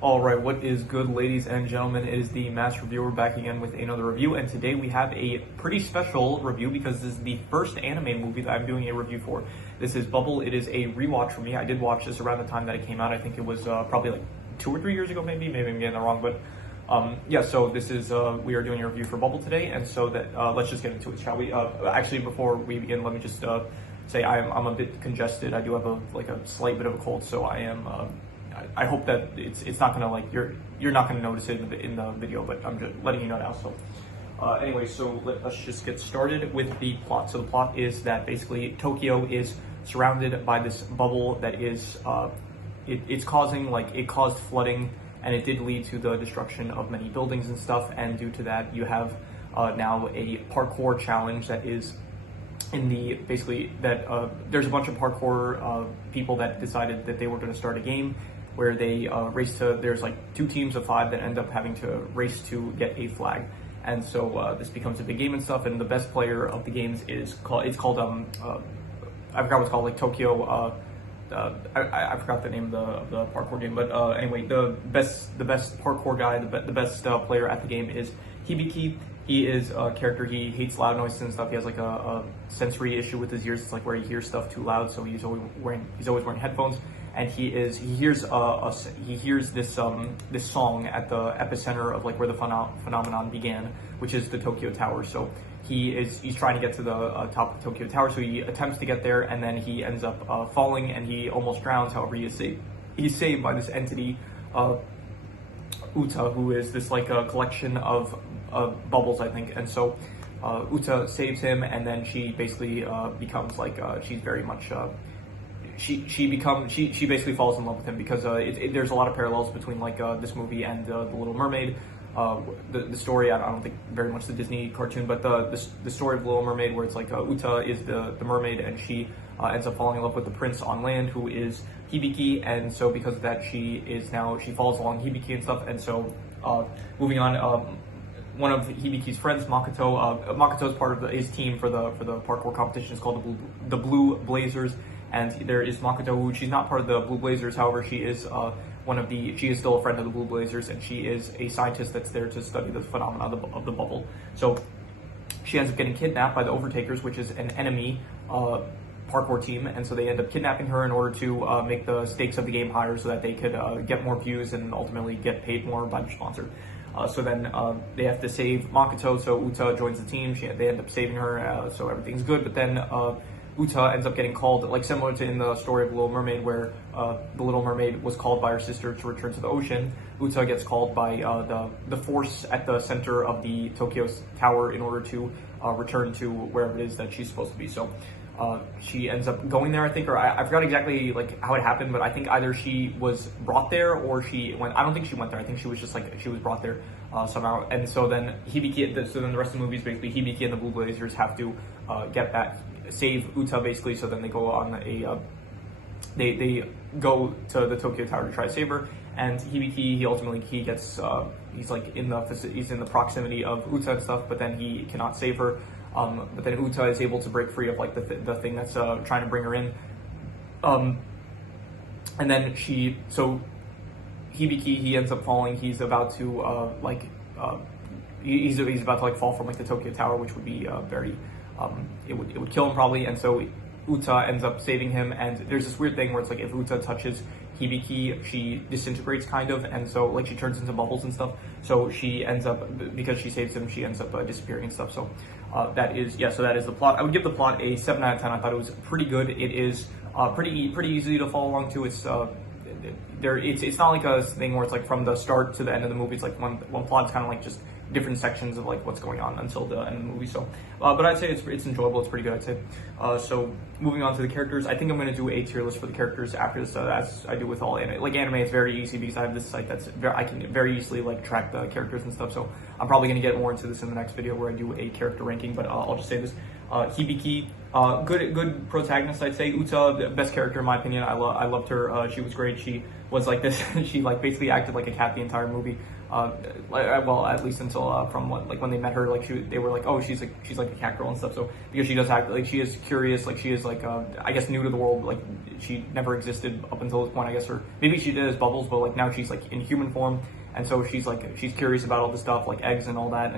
All right, what is good, ladies and gentlemen? It is the Master Reviewer back again with another review, and today we have a pretty special review because this is the first anime movie that I'm doing a review for. This is Bubble. It is a rewatch for me. I did watch this around the time that it came out. I think it was probably like 2 or 3 years ago, maybe I'm getting that wrong, but yeah. So this is we are doing a review for Bubble today, and so that let's just get into it, shall we? Actually, before we begin, let me just say I'm a bit congested. I do have a slight bit of a cold, so I am. I hope that it's not gonna you're not gonna notice it in the video, but I'm just letting you know now. So anyway, so let's just get started with the plot. So the plot is that basically Tokyo is surrounded by this bubble that is it caused flooding, and it did lead to the destruction of many buildings and stuff. And due to that, you have now a parkour challenge that is in the there's a bunch of parkour people that decided that they were going to start a game where they race to, there's like 2 teams of 5 that end up having to race to get a flag. And so this becomes a big game and stuff, and the best player of the games is called, I forgot what it's called, like Tokyo, I forgot the name of the parkour game, but anyway, the best parkour guy, the best player at the game is Hibiki. He is a character, he hates loud noises and stuff. He has like a sensory issue with his ears. It's like where he hears stuff too loud, so he's always wearing headphones. And he hears this song at the epicenter of like where the phenomenon began, which is the Tokyo Tower. So he's trying to get to the top of Tokyo Tower. So he attempts to get there, and then he ends up falling, and he almost drowns. However, he's saved by this entity, Uta, who is this like a collection of bubbles, I think. And so Uta saves him, and then she basically becomes like she's very much she basically falls in love with him because there's a lot of parallels between like this movie and the Little Mermaid. The story, I don't think very much the Disney cartoon, but the story of Little Mermaid, where it's like Uta is the mermaid, and she ends up falling in love with the prince on land, who is Hibiki. And so because of that, she follows along Hibiki and stuff. And so moving on, one of Hibiki's friends, Makoto is part of his team for the parkour competition. It's called the Blue Blazers, and there is Makoto, who she's not part of the Blue Blazers. However, she is she is still a friend of the Blue Blazers, and she is a scientist that's there to study the phenomena of the bubble. So she ends up getting kidnapped by the Overtakers, which is an enemy parkour team, and so they end up kidnapping her in order to make the stakes of the game higher, so that they could get more views and ultimately get paid more by their sponsor. So then they have to save Makoto, so Uta joins the team. They end up saving her, so everything's good. But then Uta ends up getting called, like similar to in the story of Little Mermaid, where the Little Mermaid was called by her sister to return to the ocean. Uta gets called by the force at the center of the Tokyo Tower in order to return to wherever it is that she's supposed to be. So she ends up going there, I think, or I forgot exactly like how it happened, but I think either she was brought there or she went. I don't think she went there. I think she was just like she was brought there somehow. And so then so then the rest of the movie is basically Hibiki and the Blue Blazers have to get back, save Uta basically. So then they go on they go to the Tokyo Tower to try to save her. And Hibiki, he gets he's in the proximity of Uta and stuff, but then he cannot save her. But then Uta is able to break free of like the thing that's trying to bring her in. And then Hibiki, he ends up falling. He's about to he's about to like fall from like the Tokyo Tower, which would be very it would kill him probably. And so Uta ends up saving him, and there's this weird thing where it's like if Uta touches Hibiki, she disintegrates kind of, and so like she turns into bubbles and stuff. So she ends up, because she saves him, she ends up disappearing and stuff. So that is the plot. I would give the plot a 7 out of 10. I thought it was pretty good. It is pretty easy to follow along to. It's not like a thing where it's like from the start to the end of the movie. It's like one plot is kind of like just different sections of like what's going on until the end of the movie. So but I'd say it's enjoyable. It's pretty good, I'd say. So moving on to the characters, I think I'm going to do a tier list for the characters after this, as I do with all anime. Like anime, it's very easy because I have this site I can very easily like track the characters and stuff. So I'm probably going to get more into this in the next video where I do a character ranking, but I'll just say this. Hibiki, good protagonist, I'd say. Uta, the best character in my opinion. I loved her. She was great. She was like this. She like basically acted like a cat the entire movie. Well, at least until from like when they met her, like they were like, oh, she's like a cat girl and stuff. So because she does act like she is curious, like she is like I guess new to the world. Like she never existed up until this point, I guess, or maybe she did as Bubbles, but like now she's like in human form, and so she's curious about all the stuff like eggs and all that,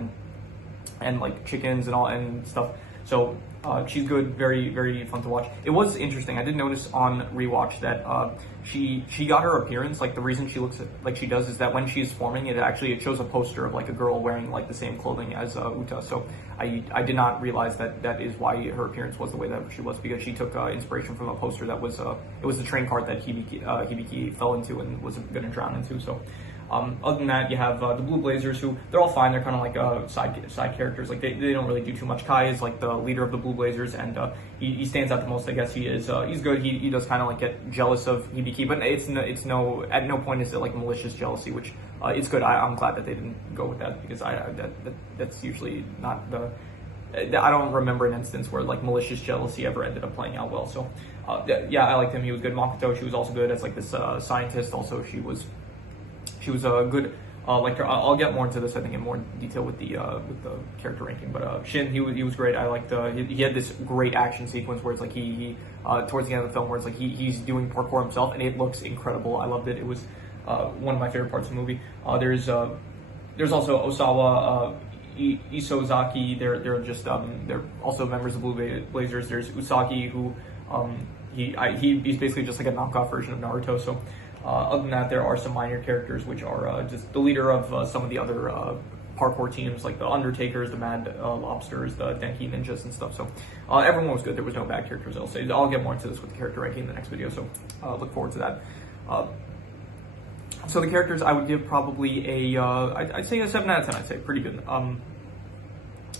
and like chickens and all and stuff. So she's good, very, very fun to watch. It was interesting. I did notice on rewatch that she got her appearance. Like the reason she looks like she does is that when she's forming, it shows a poster of like a girl wearing like the same clothing as Uta. So I did not realize that is why her appearance was the way that she was, because she took inspiration from a poster that was it was the train cart that Hibiki fell into and was going to drown into. So. Other than that, you have the Blue Blazers, who they're all fine. They're kind of like side characters. Like they don't really do too much. Kai is like the leader of the Blue Blazers, and he stands out the most. I guess he's good. He does kind of like get jealous of Hibiki, but at no point is it like malicious jealousy, which it's good. I'm glad that they didn't go with that, because that's usually not the. I don't remember an instance where like malicious jealousy ever ended up playing out well. So yeah, I liked him. He was good. Makoto, she was also good as like this scientist. Also, she was a good lecturer. I'll get more into this, I think, in more detail with the character ranking. But Shin, he was great. I liked he had this great action sequence where it's like he towards the end of the film where it's like he's doing parkour himself, and it looks incredible. I loved it. It was one of my favorite parts of the movie. There's also Osawa, Isozaki. They're just they're also members of Blue Blazers. There's Usagi, who he's basically just like a knockoff version of Naruto. So. Other than that, there are some minor characters, which are just the leader of some of the other parkour teams, like the Undertakers, the Mad Lobsters, the Denki Ninjas, and stuff. So everyone was good. There was no bad characters, I'll say. I'll get more into this with the character ranking in the next video, so look forward to that. So the characters, I would give probably I'd say a 7 out of 10, I'd say. Pretty good.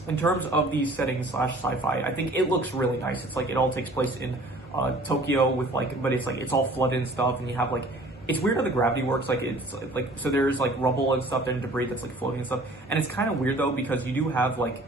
In terms of the setting / sci-fi, I think it looks really nice. It's like it all takes place in Tokyo with like, but it's like it's all flooded and stuff, and you have like. It's weird how the gravity works, like it's like, so there's like rubble and stuff and debris that's like floating and stuff, and it's kind of weird though, because you do have like,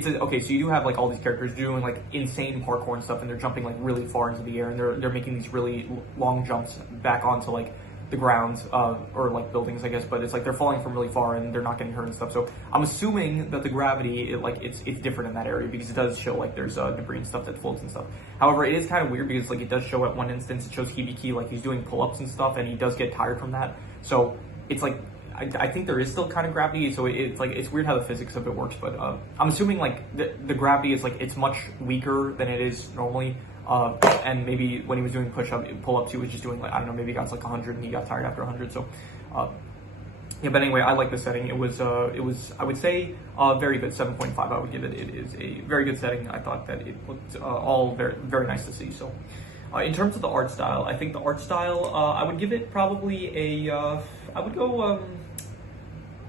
so you do have like all these characters doing like insane parkour and stuff, and they're jumping like really far into the air, and they're making these really long jumps back onto like the ground, or like buildings, I guess, but it's like they're falling from really far and they're not getting hurt and stuff. So I'm assuming that the gravity, it's different in that area, because it does show like there's debris and stuff that floats and stuff. However, it is kind of weird, because like it does show at one instance, it shows Hibiki like he's doing pull-ups and stuff, and he does get tired from that. So it's like I think there is still kind of gravity, so it's like it's weird how the physics of it works, but I'm assuming like the gravity is like it's much weaker than it is normally. And maybe when he was doing pull-ups, he was just doing like, I don't know, maybe he got to like 100 and he got tired after 100. So, yeah, but anyway, I like the setting. It was, I would say, very good. 7.5, I would give it. It is a very good setting. I thought that it looked all very, very nice to see. So, in terms of the art style, I think the art style, I would give it probably I would go,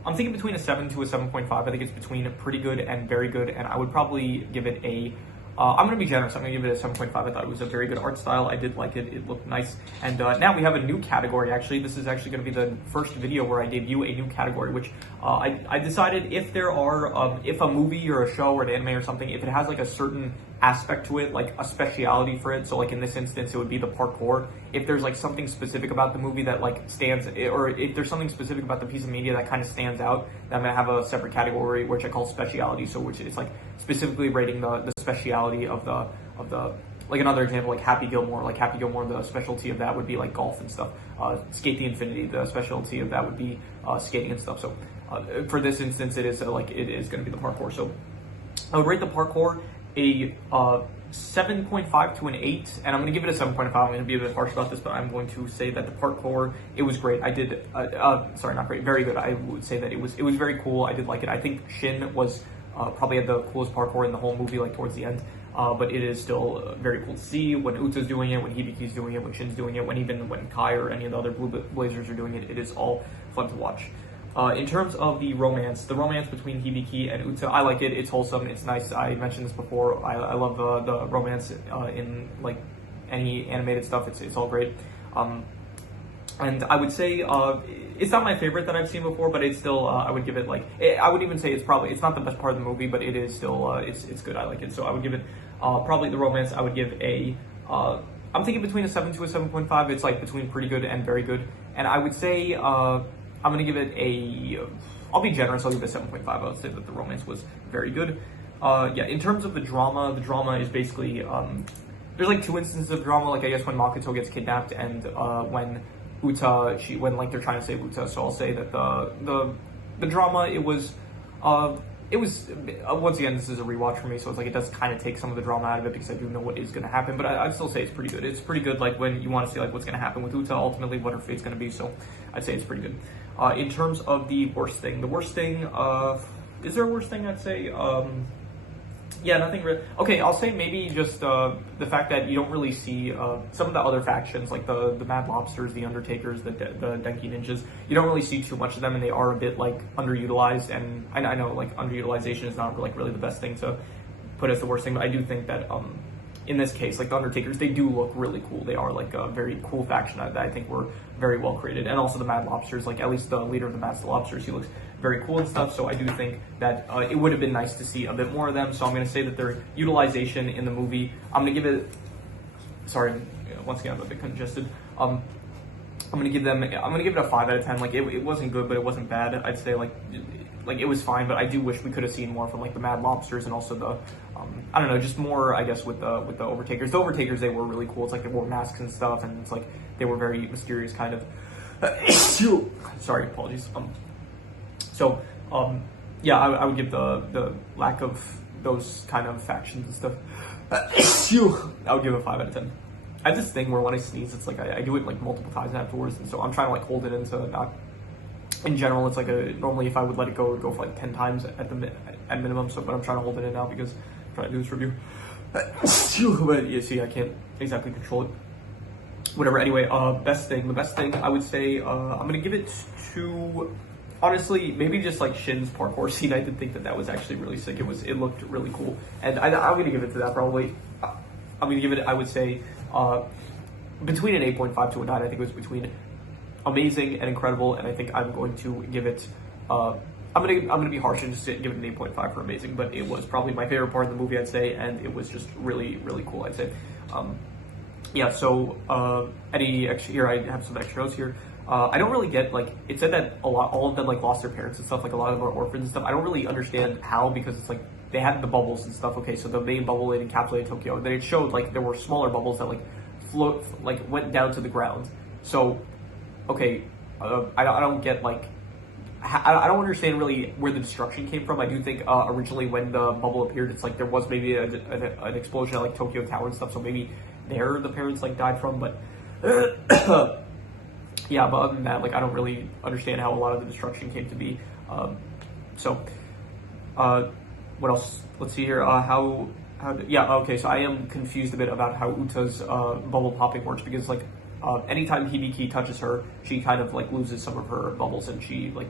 I'm thinking between a 7 to a 7.5. I think it's between pretty good and very good, and I would probably give it a I'm going to be generous. I'm going to give it a 7.5. I thought it was a very good art style. I did like it. It looked nice. And now we have a new category, actually. This is actually going to be the first video where I debut a new category, which I decided if there are, if a movie or a show or an anime or something, if it has like a certain aspect to it, like a speciality for it, so like in this instance, it would be the parkour. If there's like something specific about the movie that like stands, or if there's something specific about the piece of media that kind of stands out, then I'm going to have a separate category, which I call speciality. So which is like specifically rating the speciality of the like another example, like Happy Gilmore. Like Happy Gilmore, the specialty of that would be like golf and stuff. Skate the Infinity, the specialty of that would be skating and stuff. So for this instance, it is going to be the parkour. So I would rate the parkour a 7.5 to an 8, and I'm going to give it a 7.5. I'm going to be a bit harsh about this, but I'm going to say that the parkour, it was great. I did, sorry, not great, very good. I would say that it was very cool. I did like it. I think Shin was probably had the coolest parkour in the whole movie, like towards the end. But it is still very cool to see when Uta's doing it, when Hibiki's doing it, when Shin's doing it, when Kai or any of the other Blue Blazers are doing it. It is all fun to watch. In terms of the romance between Hibiki and Uta, I like it. It's wholesome. It's nice. I mentioned this before. I love the romance in like any animated stuff. It's all great. And I would say it's not my favorite that I've seen before, but it's still I would give it like I wouldn't even say it's not the best part of the movie, but it is still it's good. I like it, so I would give it probably the romance. I would give a I'm thinking between a 7 to a 7.5. It's like between pretty good and very good, and I would say I'm gonna give it a I'll be generous. I'll give it a 7.5. I would say that the romance was very good. Yeah, in terms of the drama is basically there's like two instances of drama. Like I guess when Makoto gets kidnapped and when when like they're trying to save Uta. So I'll say that the drama it was once again, this is a rewatch for me, so it's like it does kind of take some of the drama out of it because I do know what is going to happen. But I'd still say it's pretty good. It's pretty good, like when you want to see like what's going to happen with Uta, ultimately what her fate's going to be. So I'd say it's pretty good. In terms of the worst thing, is there a worst thing? I'd say yeah, nothing really. Okay, I'll say maybe just the fact that you don't really see some of the other factions, like the Mad Lobsters, the Undertakers, the Denki Ninjas. You don't really see too much of them, and they are a bit like underutilized. And I know like underutilization is not like really the best thing to put as the worst thing, but I do think that in this case, like the Undertakers, they do look really cool. They are like a very cool faction that I think were very well created, and also the Mad Lobsters, like at least the leader of the Mad Lobsters, he looks very cool and stuff. So I do think that it would have been nice to see a bit more of them. So I'm going to say that their utilization in the movie, I'm going to give it. Sorry, once again I'm a bit congested. I'm going to give it a 5 out of 10. Like it wasn't good, but it wasn't bad. I'd say like it was fine, but I do wish we could have seen more from like the Mad Lobsters and also the I don't know, just more I guess with the Overtakers. The Overtakers, they were really cool. It's like they wore masks and stuff, and it's like they were very mysterious kind of. Sorry, apologies. So, yeah, I would give the lack of those kind of factions and stuff. I would give it a 5 out of 10. I have this thing where when I sneeze, it's like I do it like multiple times afterwards, and so I'm trying to like hold it in so not. In general, it's like normally if I would let it go for like 10 times at minimum. So, but I'm trying to hold it in now because I'm trying to do this review. But you see, I can't exactly control it. Whatever. Anyway, the best thing I would say I'm gonna give it to. Honestly, maybe just like Shin's parkour scene. I did think that was actually really sick. It looked really cool, and I'm gonna give it to that probably. I'm gonna give it. I would say between an 8.5 to a 9. I think it was between amazing and incredible, and I think I'm going to give it. I'm gonna be harsh and just give it an 8.5 for amazing, but it was probably my favorite part of the movie, I'd say, and it was just really cool, I'd say. Yeah. So any extra here? I have some extra notes here. I don't really get, like, it said that all of them, like, lost their parents and stuff, like, a lot of them are orphans and stuff. I don't really understand how, because it's, like, they had the bubbles and stuff, okay, so the main bubble, it encapsulated Tokyo, and then it showed, like, there were smaller bubbles that, like, went down to the ground. So, okay, I don't get, like, I don't understand really where the destruction came from. I do think originally when the bubble appeared, it's like there was maybe an explosion at, like, Tokyo Tower and stuff, so maybe there the parents, like, died from, but... Yeah, but other than that, like, I don't really understand how a lot of the destruction came to be. What else? Let's see here. Yeah, okay, so I am confused a bit about how Uta's bubble popping works, because, like, anytime Hibiki touches her, she kind of, like, loses some of her bubbles, and she, like,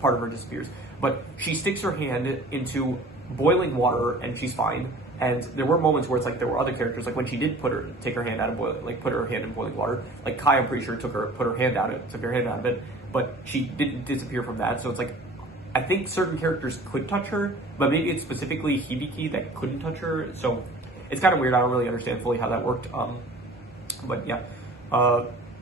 part of her disappears. But she sticks her hand into boiling water, and she's fine. And there were moments where it's like there were other characters, like when she did put her hand in boiling water. Like Kai, I'm pretty sure took her hand out of it, but she didn't disappear from that. So it's like I think certain characters could touch her, but maybe it's specifically Hibiki that couldn't touch her. So it's kind of weird. I don't really understand fully how that worked. But yeah.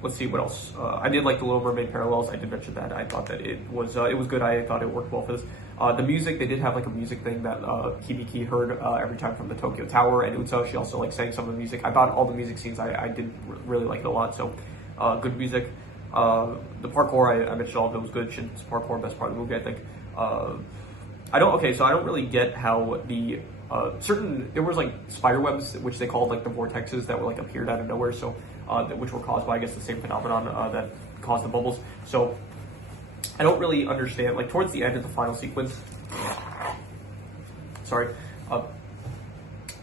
Let's see what else. I did like the Little Mermaid parallels. I did mention that. I thought that it was good. I thought it worked well for this. The music, they did have like a music thing that Hibiki heard every time from the Tokyo Tower, and Uta, she also like sang some of the music. I thought all the music scenes, I did really like it a lot. So good music. The parkour, I mentioned all of it was good. Shin's parkour, best part of the movie, I think. I don't really get how the there was like spider webs, which they called like the vortexes that were like appeared out of nowhere. So which were caused by, I guess, the same phenomenon that caused the bubbles. So I don't really understand, like towards the end of the final sequence,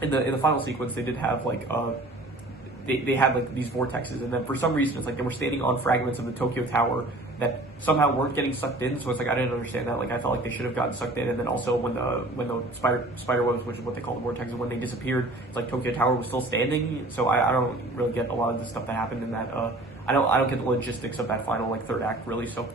in the final sequence, they did have like they had like these vortexes, and then for some reason it's like they were standing on fragments of the Tokyo Tower that somehow weren't getting sucked in. So it's like I didn't understand that. Like I felt like they should have gotten sucked in, and then also when the spider webs, which is what they call the vortexes, when they disappeared, it's like Tokyo Tower was still standing. So I don't really get a lot of the stuff that happened in that. I don't get the logistics of that final like third act really. So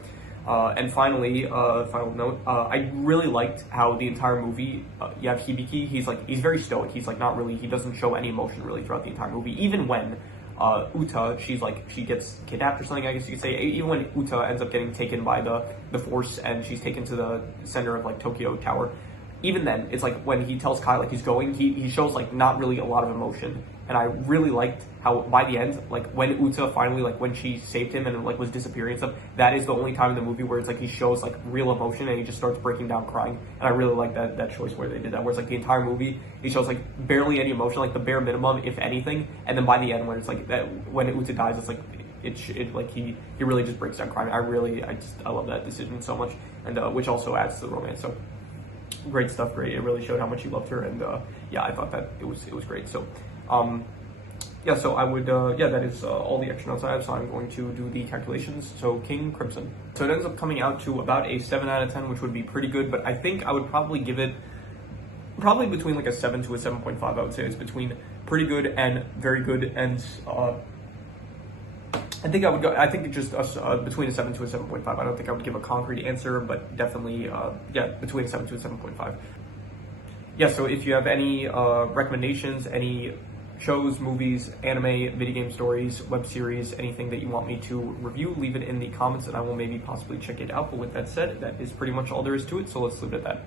And finally, final note, I really liked how the entire movie, you have Hibiki, he's very stoic, he doesn't show any emotion really throughout the entire movie, even when Uta, she gets kidnapped or something, I guess you could say, even when Uta ends up getting taken by the force and she's taken to the center of like Tokyo Tower, even then, it's like when he tells Kai like he's going, he shows like not really a lot of emotion. And I really liked how by the end, like when Uta finally, like when she saved him and like was disappearing and stuff, that is the only time in the movie where it's like he shows like real emotion and he just starts breaking down crying. And I really like that choice where they did that, where it's like the entire movie, he shows like barely any emotion, like the bare minimum, if anything. And then by the end, when it's like that, when Uta dies, it's like, it like he really just breaks down crying. I love that decision so much, and which also adds to the romance. So great stuff, great. It really showed how much he loved her, and yeah, I thought that it was great. So yeah, so I would yeah, that is all the extra notes I have. So I'm going to do the calculations. So King Crimson, so it ends up coming out to about a 7 out of 10, which would be pretty good, but I think I would probably give it between like a 7 to a 7.5. I would say it's between pretty good and very good, and I think just between a 7 to a 7.5. I don't think I would give a concrete answer, but definitely, yeah, between a 7 to a 7.5. Yeah, so if you have any recommendations, any shows, movies, anime, video game stories, web series, anything that you want me to review, leave it in the comments and I will maybe possibly check it out. But with that said, that is pretty much all there is to it, so let's leave it at that.